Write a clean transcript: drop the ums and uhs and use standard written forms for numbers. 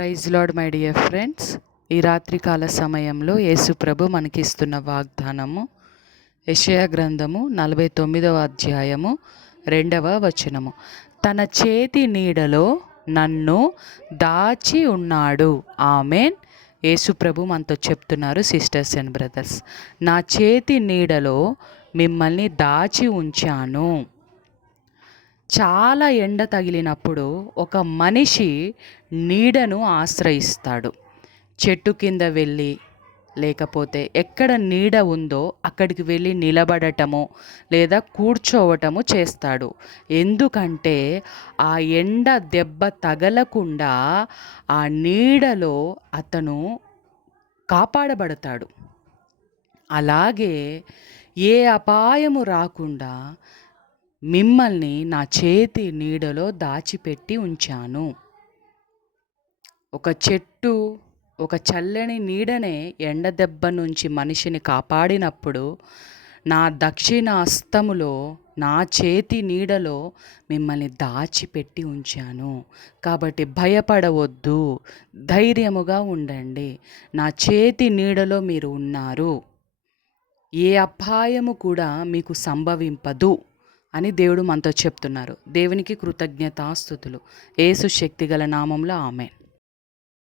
Praise Lord my dear friends. ఈ రాత్రికాల సమయంలో యేసుప్రభు మనకిస్తున్న వాగ్దానము యెషయా గ్రంథము 49వ అధ్యాయము 2వ వచనము. తన చేతి నీడలో నన్ను దాచి ఉన్నాడు. ఆమెన్. యేసుప్రభు మనతో చెప్తున్నారు, సిస్టర్స్ అండ్ బ్రదర్స్, నా చేతి నీడలో మిమ్మల్ని దాచి ఉంచాను. చాలా ఎండ తగిలినప్పుడు ఒక మనిషి నీడను ఆశ్రయిస్తాడు. చెట్టు కింద వెళ్ళి, లేకపోతే ఎక్కడ నీడ ఉందో అక్కడికి వెళ్ళి నిలబడటము లేదా కూర్చోవటము చేస్తాడు. ఎందుకంటే ఆ ఎండ దెబ్బ తగలకుండా ఆ నీడలో అతను కాపాడబడతాడు. అలాగే ఏ అపాయము రాకుండా మిమ్మల్ని నా చేతి నీడలో దాచిపెట్టి ఉంచాను. ఒక చెట్టు ఒక చల్లని నీడనే ఎండ దెబ్బ నుంచి మనిషిని కాపాడినప్పుడు, నా దక్షిణ హస్తములో నా చేతి నీడలో మిమ్మల్ని దాచిపెట్టి ఉంచాను. కాబట్టి భయపడవద్దు, ధైర్యముగా ఉండండి. నా చేతి నీడలో మీరు ఉన్నారు. ఏ అపాయము కూడా మీకు సంభవింపదు అని దేవుడు మనతో చెప్తున్నారు. దేవునికి కృతజ్ఞతాస్తుతులు. యేసు శక్తిగల నామంలో ఆమేన్.